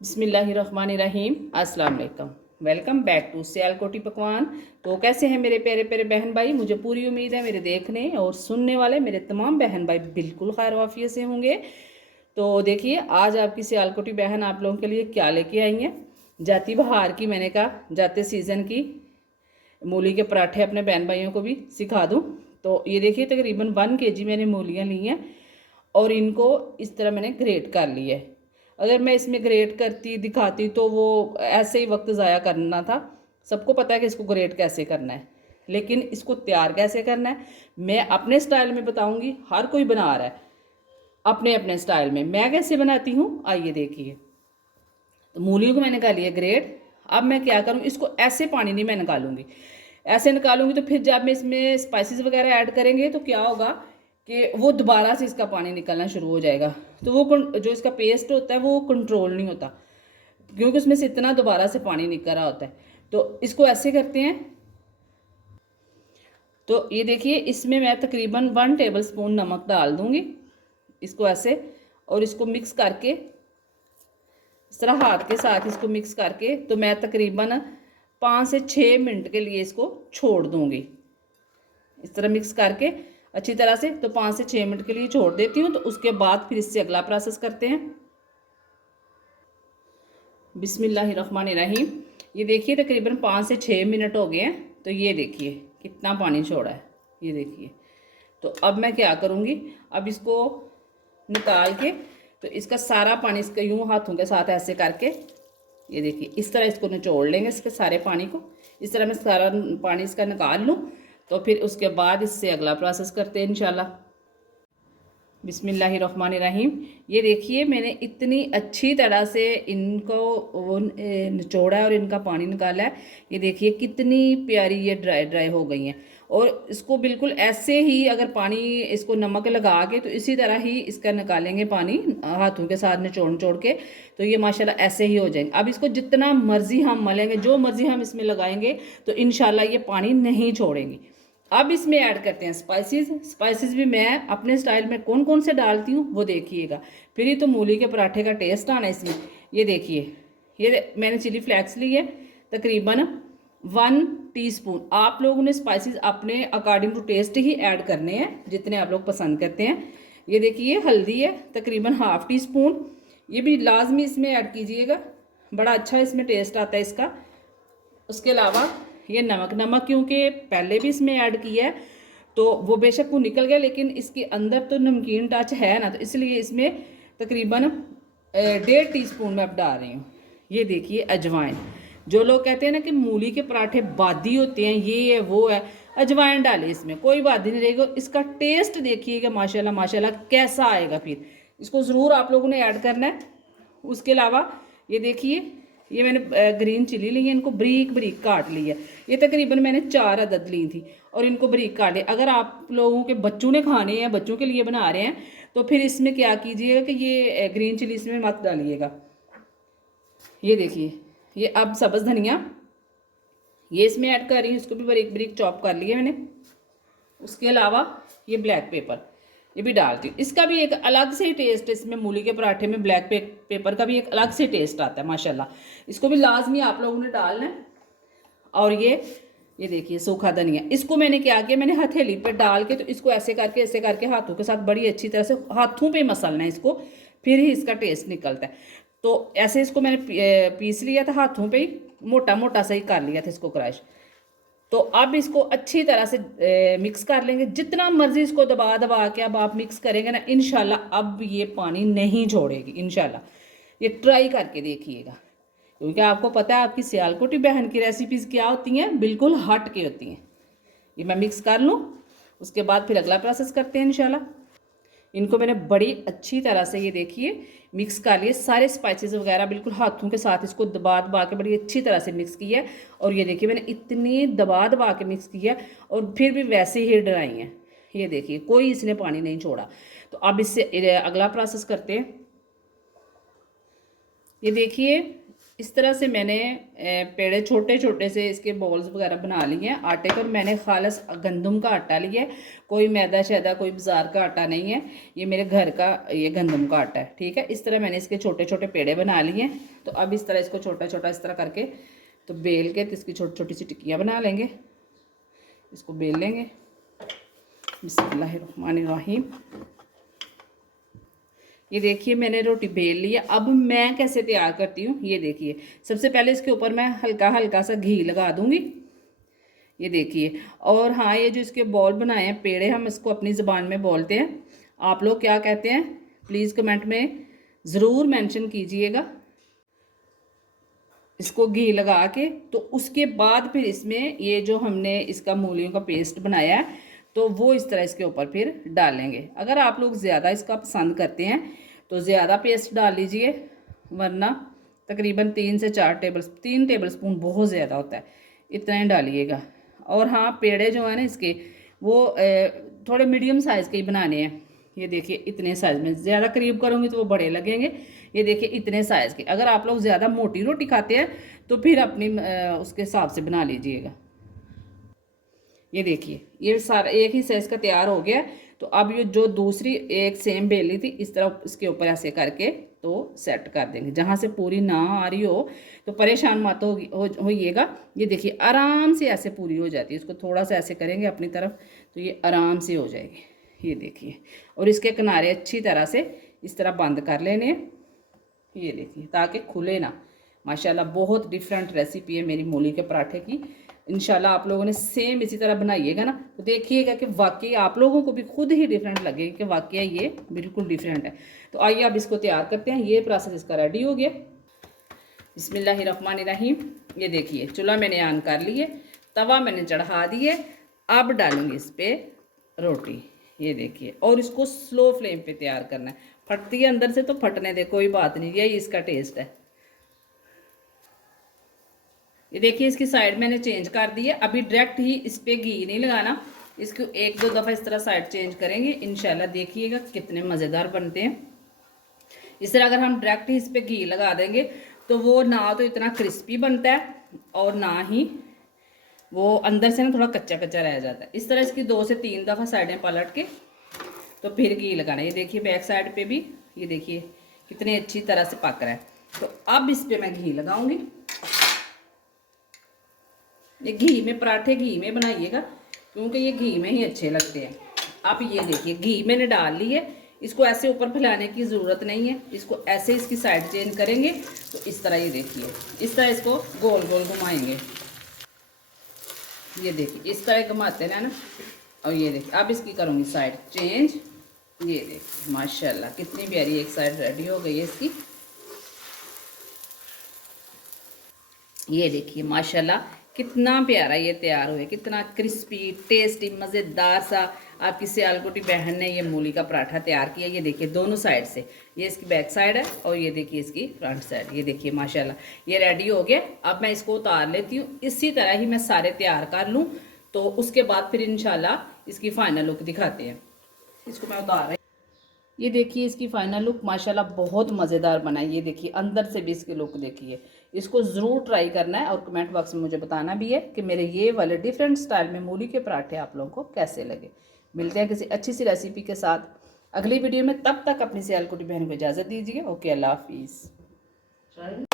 बिस्मिल्लाहिर्रहमानिर्रहीम। अस्सलाम वालेकुम। वेलकम बैक टू सियालकोटी पकवान। तो कैसे हैं मेरे प्यारे प्यारे बहन भाई? मुझे पूरी उम्मीद है मेरे देखने और सुनने वाले मेरे तमाम बहन भाई बिल्कुल खैर वाफियत से होंगे। तो देखिए आज आपकी सियालकोटी बहन आप लोगों के लिए क्या लेके आई हैं। जाती बहार की, मैंने कहा जाते सीज़न की मूली के पराठे अपने बहन भाइयों को भी सिखा दूँ। तो ये देखिए तकरीबन 1 kg मैंने मूलियाँ ली हैं और इनको इस तरह मैंने ग्रेट कर लिया है। अगर मैं इसमें ग्रेट करती दिखाती तो वो ऐसे ही वक्त ज़ाया करना था। सबको पता है कि इसको ग्रेट कैसे करना है, लेकिन इसको तैयार कैसे करना है मैं अपने स्टाइल में बताऊंगी। हर कोई बना रहा है अपने अपने स्टाइल में, मैं कैसे बनाती हूँ आइए देखिए। तो मूली को मैंने कर लिया ग्रेट। अब मैं क्या करूँ, इसको ऐसे पानी नहीं मैं निकालूंगी। ऐसे निकालूंगी तो फिर जब मैं इसमें स्पाइसेस वगैरह ऐड करेंगे तो क्या होगा कि वो दोबारा से इसका पानी निकलना शुरू हो जाएगा। तो वो जो इसका पेस्ट होता है वो कंट्रोल नहीं होता, क्योंकि उसमें से इतना दोबारा से पानी निकल रहा होता है। तो इसको ऐसे करते हैं। तो ये देखिए इसमें मैं तकरीबन 1 टेबल स्पून नमक डाल दूंगी, इसको ऐसे, और इसको मिक्स करके इस तरह हाथ के साथ इसको मिक्स करके तो मैं तकरीबन 5 से 6 मिनट के लिए इसको छोड़ दूंगी। इस तरह मिक्स करके अच्छी तरह से तो 5 से 6 मिनट के लिए छोड़ देती हूँ। तो उसके बाद फिर इससे अगला प्रोसेस करते हैं। बिस्मिल्लाहिर्रहमानिर्रहीम। ये देखिए तकरीबन 5 से 6 मिनट हो गए हैं। तो ये देखिए कितना पानी छोड़ा है, ये देखिए। तो अब मैं क्या करूँगी, अब इसको निकाल के तो इसका सारा पानी इसका यूँ हाथों के साथ ऐसे करके ये देखिए इस तरह इसको निचोड़ लेंगे, इसके सारे पानी को। इस तरह मैं सारा पानी इसका निकाल लूँ तो फिर उसके बाद इससे अगला प्रोसेस करते हैं इंशाल्लाह। बिस्मिल्लाहिर्रहमानिर्रहीम। ये देखिए मैंने इतनी अच्छी तरह से इनको वो निचोड़ा है और इनका पानी निकाला है। ये देखिए कितनी प्यारी ये ड्राई ड्राई हो गई हैं। और इसको बिल्कुल ऐसे ही अगर पानी इसको नमक लगा के तो इसी तरह ही इसका निकालेंगे पानी हाथों के साथ निचोड़ निचोड़ के, तो ये माशाल्लाह ऐसे ही हो जाएंगे। अब इसको जितना मर्जी हम मलेंगे, जो मर्जी हम इसमें लगाएंगे तो इंशाल्लाह ये पानी नहीं छोड़ेंगी। अब इसमें ऐड करते हैं स्पाइसेस। स्पाइसेस भी मैं अपने स्टाइल में कौन कौन से डालती हूँ वो देखिएगा, फिर ही तो मूली के पराठे का टेस्ट आना इसमें। ये देखिए ये मैंने चिली फ्लेक्स ली है तकरीबन 1 टीस्पून। आप लोगों ने स्पाइसेस अपने अकॉर्डिंग टू टेस्ट ही ऐड करने हैं जितने आप लोग पसंद करते हैं। ये देखिए हल्दी है तकरीबन 1/2 टीस्पून, ये भी लाजमी इसमें ऐड कीजिएगा, बड़ा अच्छा इसमें टेस्ट आता है इसका। उसके अलावा ये नमक, नमक क्योंकि पहले भी इसमें ऐड किया है तो वो बेशक वो निकल गया, लेकिन इसके अंदर तो नमकीन टच है ना, तो इसलिए इसमें तकरीबन 1.5 टीस्पून मैं अब डाल रही हूँ। ये देखिए अजवाइन। जो लोग कहते हैं ना कि मूली के पराठे बादी होते हैं, ये है वो है, अजवाइन डाले इसमें, कोई बादी नहीं रहेगी। इसका टेस्ट देखिएगा माशाल्लाह माशाल्लाह कैसा आएगा, फिर इसको ज़रूर आप लोगों ने ऐड करना है। उसके अलावा ये देखिए ये मैंने ग्रीन चिली ली है, इनको बरीक बरीक काट लिया। ये तकरीबन मैंने 4 अदद ली थी और इनको बरीक काट लिया। अगर आप लोगों के बच्चों ने खाने हैं, बच्चों के लिए बना रहे हैं, तो फिर इसमें क्या कीजिएगा कि ये ग्रीन चिली इसमें मत डालिएगा। ये देखिए ये अब सब्ज़ धनिया ये इसमें ऐड कर रही हूँ, इसको भी बारीक बारीक चॉप कर लिया मैंने। उसके अलावा ये ब्लैक पेपर ये भी डालती हूँ, इसका भी एक अलग से ही टेस्ट, इसमें मूली के पराठे में ब्लैक पेपर का भी एक अलग से टेस्ट आता है माशाल्लाह। इसको भी लाजमी आप लोगों ने डालना है। और ये देखिए सूखा धनिया, इसको मैंने क्या किया, मैंने हथेली पे डाल के तो इसको ऐसे करके हाथों के साथ बड़ी अच्छी तरह से हाथों पे मसलना है इसको, फिर ही इसका टेस्ट निकलता है। तो ऐसे इसको मैंने पीस लिया था हाथों पे ही, मोटा मोटा सा ही कर लिया था इसको क्रश। तो अब इसको अच्छी तरह से मिक्स कर लेंगे, जितना मर्जी इसको दबा दबा के अब आप मिक्स करेंगे ना इंशाल्लाह अब ये पानी नहीं छोड़ेगी इंशाल्लाह। ये ट्राई करके देखिएगा, क्योंकि आपको पता है आपकी सियालकोटी बहन की रेसिपीज़ क्या होती हैं, बिल्कुल हट के होती हैं। ये मैं मिक्स कर लूँ, उसके बाद फिर अगला प्रोसेस करते हैं इंशाल्लाह। इनको मैंने बड़ी अच्छी तरह से ये देखिए मिक्स कर लिए, सारे स्पाइसेस वगैरह बिल्कुल हाथों के साथ इसको दबा दबा के बड़ी अच्छी तरह से मिक्स किया। और ये देखिए मैंने इतनी दबा दबा के मिक्स किया और फिर भी वैसे ही ड्राई हैं। ये देखिए कोई इसने पानी नहीं छोड़ा। तो अब इससे अगला प्रोसेस करते हैं। ये देखिए इस तरह से मैंने पेड़े छोटे छोटे से इसके बॉल्स वगैरह बना लिए हैं। आटे पर मैंने खालस गंदम का आटा लिया है, कोई मैदा शैदा कोई बाज़ार का आटा नहीं है, ये मेरे घर का ये गंदम का आटा है। ठीक है, इस तरह मैंने इसके छोटे छोटे पेड़े बना लिए हैं। तो अब इस तरह इसको छोटा छोटा इस तरह करके तो बेल के तो इसकी छोटी छोटी सी टिक्कियाँ बना लेंगे। इसको बेल लेंगे। बिस्मिल्लाहिर्रहमानिर्रहीम। ये देखिए मैंने रोटी बेल ली है। अब मैं कैसे तैयार करती हूँ ये देखिए। सबसे पहले इसके ऊपर मैं हल्का हल्का सा घी लगा दूंगी, ये देखिए। और हाँ, ये जो इसके बॉल बनाए हैं पेड़े, हम इसको अपनी ज़बान में बोलते हैं, आप लोग क्या कहते हैं प्लीज़ कमेंट में ज़रूर मेंशन कीजिएगा। इसको घी लगा के तो उसके बाद फिर इसमें ये जो हमने इसका मूलियों का पेस्ट बनाया है तो वो इस तरह इसके ऊपर फिर डालेंगे। अगर आप लोग ज़्यादा इसका पसंद करते हैं तो ज़्यादा पेस्ट डाल लीजिए, वरना तकरीबन 3 टेबल स्पून बहुत ज़्यादा होता है, इतना ही डालिएगा। और हाँ, पेड़े जो है ना इसके वो थोड़े मीडियम साइज़ के ही बनाने हैं। ये देखिए इतने साइज़ में, ज़्यादा करीब करूँगी तो वो बड़े लगेंगे। ये देखिए इतने साइज़ के। अगर आप लोग ज़्यादा मोटी रोटी खाते हैं तो फिर अपनी उसके हिसाब से बना लीजिएगा। ये देखिए ये सारा एक ही साइज़ का तैयार हो गया। तो अब ये जो दूसरी एक सेम बेली थी इस तरह इसके ऊपर ऐसे करके तो सेट कर देंगे। जहाँ से पूरी ना आ रही हो तो परेशान मत होइएगा। ये देखिए आराम से ऐसे पूरी हो जाती है। इसको थोड़ा सा ऐसे करेंगे अपनी तरफ तो ये आराम से हो जाएगी। ये देखिए, और इसके किनारे अच्छी तरह से इस तरह बंद कर लेने। ये देखिए ताकि खुले ना। माशाल्लाह बहुत डिफरेंट रेसिपी है मेरी मूली के पराठे की। इंशाल्लाह आप लोगों ने सेम इसी तरह बनाइएगा ना तो देखिएगा कि वाकई आप लोगों को भी खुद ही डिफरेंट लगेगा कि वाकई ये बिल्कुल डिफरेंट है। तो आइए अब इसको तैयार करते हैं। ये प्रोसेस इसका रेडी हो गया। बिस्मिल्लाहिर्रहमानिर्रहीम। ये देखिए चूल्हा मैंने ऑन कर लिए, तवा मैंने चढ़ा दिए। अब डालूंगी इस पर रोटी। ये देखिए, और इसको स्लो फ्लेम पे तैयार करना है। फटती है अंदर से तो फटने दे, कोई बात नहीं, यही इसका टेस्ट है। ये देखिए इसकी साइड मैंने चेंज कर दी है। अभी डायरेक्ट ही इस पर घी नहीं लगाना, इसको 1-2 दफ़ा इस तरह साइड चेंज करेंगे। इंशाल्लाह देखिएगा कितने मज़ेदार बनते हैं। इस तरह अगर हम डायरेक्ट ही इस पर घी लगा देंगे तो वो ना तो इतना क्रिस्पी बनता है और ना ही वो अंदर से ना थोड़ा कच्चा कच्चा रह जाता है। इस तरह इसकी 2 से 3 दफ़ा साइडें पलट के तो फिर घी लगाना। ये देखिए बैक साइड पे भी ये देखिए कितनी अच्छी तरह से पक रहा है। तो अब इस पर मैं घी लगाऊंगी। ये घी में पराठे घी में बनाइएगा क्योंकि ये घी में ही अच्छे लगते हैं। अब ये देखिए घी मैंने डाल ली है। इसको ऐसे ऊपर फैलाने की ज़रूरत नहीं है, इसको ऐसे इसकी साइड चेंज करेंगे तो इस तरह ये देखिए इस तरह इसको गोल गोल घुमाएंगे। ये देखिए इस तरह घुमाते हैं ना। और ये देखिए अब इसकी करूँगी साइड चेंज। ये देखिए माशाल्लाह कितनी प्यारी एक साइड रेडी हो गई है इसकी। ये देखिए माशाल्लाह कितना प्यारा ये तैयार हुआ, कितना क्रिस्पी टेस्टी मज़ेदार सा आपकी सियालकोटी बहन ने ये मूली का पराठा तैयार किया। ये देखिए दोनों साइड से, ये इसकी बैक साइड है और ये देखिए इसकी फ्रंट साइड। ये देखिए माशाल्लाह ये रेडी हो गया। अब मैं इसको उतार लेती हूँ। इसी तरह ही मैं सारे तैयार कर लूँ तो उसके बाद फिर इंशाल्लाह इसकी फ़ाइनल लुक दिखाते हैं। इसको मैं उतार रही। ये देखिए इसकी फाइनल लुक माशाल्लाह बहुत मज़ेदार बना है। ये देखिए अंदर से भी इसकी लुक देखिए। इसको ज़रूर ट्राई करना है और कमेंट बॉक्स में मुझे बताना भी है कि मेरे ये वाले डिफरेंट स्टाइल में मूली के पराठे आप लोगों को कैसे लगे। मिलते हैं किसी अच्छी सी रेसिपी के साथ अगली वीडियो में। तब तक अपनी सियालकोटी बहन को इजाज़त दीजिए। ओके, अल्लाह हाफिज़।